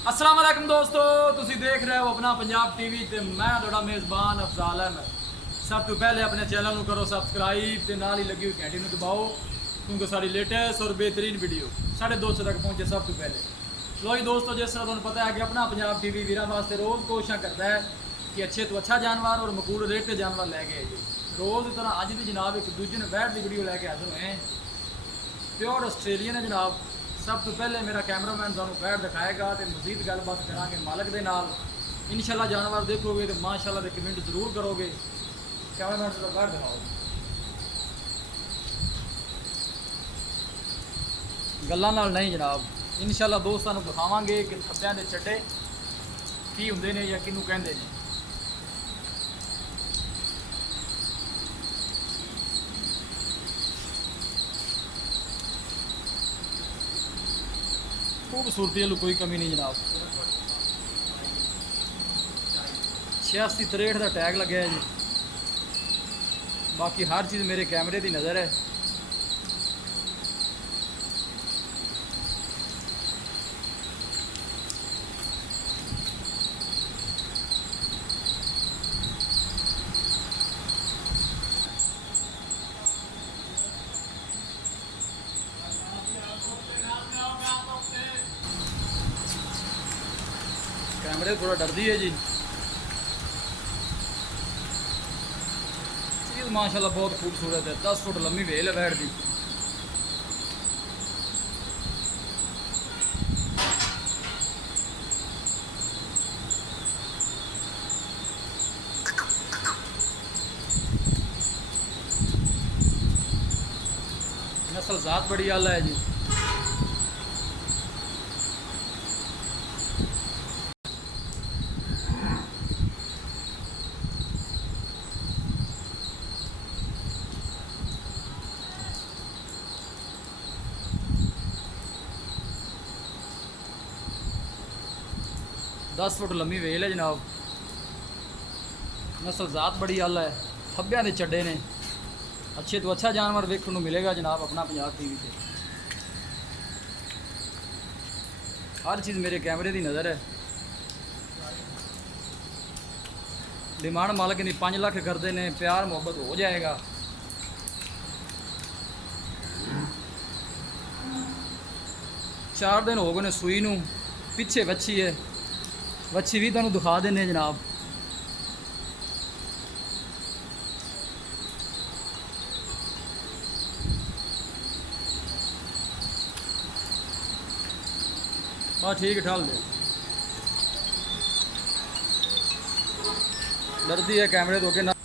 अस्सलाम वालेकुम दोस्तों, तुसी देख रहे हो अपना पंजाब टीवी ते मैं थोड़ा मेज़बान अफजाल अहमद। सब तो पहले अपने चैनल को करो सब्सक्राइब ते नाल ही लगी हुई घंटी को दबाओ क्योंकि सारी लेटेस्ट और बेहतरीन वीडियो 250 तक पहुंचे सब तो पहले। लो जी दोस्तों, जिस तरह तुहानू पता है कि अपना पंजाब टीवी वीर वास्ते रोज़ कोशिश करता है कि अच्छे तो अच्छा जानवर और मकूल रेट के जानवर लैके आए जी। रोज़ तरह अज भी जनाब एक दूजे ने बैठ की वीडियो लैके हाजिर हुए हैं। प्योर ऑस्ट्रेलियन है जनाब। सब तो पहले मेरा कैमरामैन तुहानू बैठ दिखाएगा तो मजीद गलबात करांगे मालक के नाल। इंशाल्लाह जानवर देखोगे तो माशाल्लाह दे कमेंट जरूर करोगे। कैमरामैन से बैठ दिखाओ। गल्लां नाल नहीं जनाब, इंशाल्लाह दोस्तां नू दिखावांगे कि थब्बियां दे चट्टे की हुंदे ने या किनू कहंदे ने। खूबसूरती वाली कोई कमी नहीं जनाब। 86 63 का टैग लगे है जी। बाकी हर चीज़ मेरे कैमरे की नज़र है। कैमरे थोड़ा डरती है जी। चीज़ माशाल्लाह बहुत खूबसूरत है। 10 फुट लंबी वेल है बैठ दी। नस्ल ज़ात बड़ी आला है जी। दस फुट लंबी वेल है जनाब। नस्ल ज़ात बड़ी आला है। थब्बियां दे चड्डे ने। अच्छे तो अच्छा जानवर देखने को मिलेगा जनाब अपना पंजाब टीवी पे। हर चीज़ मेरे कैमरे की नज़र है। डिमांड मालक नहीं 5 लाख करते हैं, प्यार मोहब्बत हो जाएगा। चार दिन हो गए ने सूई नू। पिछे बच्ची है, बच्ची भी तुहानू दिखा देने जनाब। बस ठीक है, ठाल दे। डरती है कैमरे तो के ना।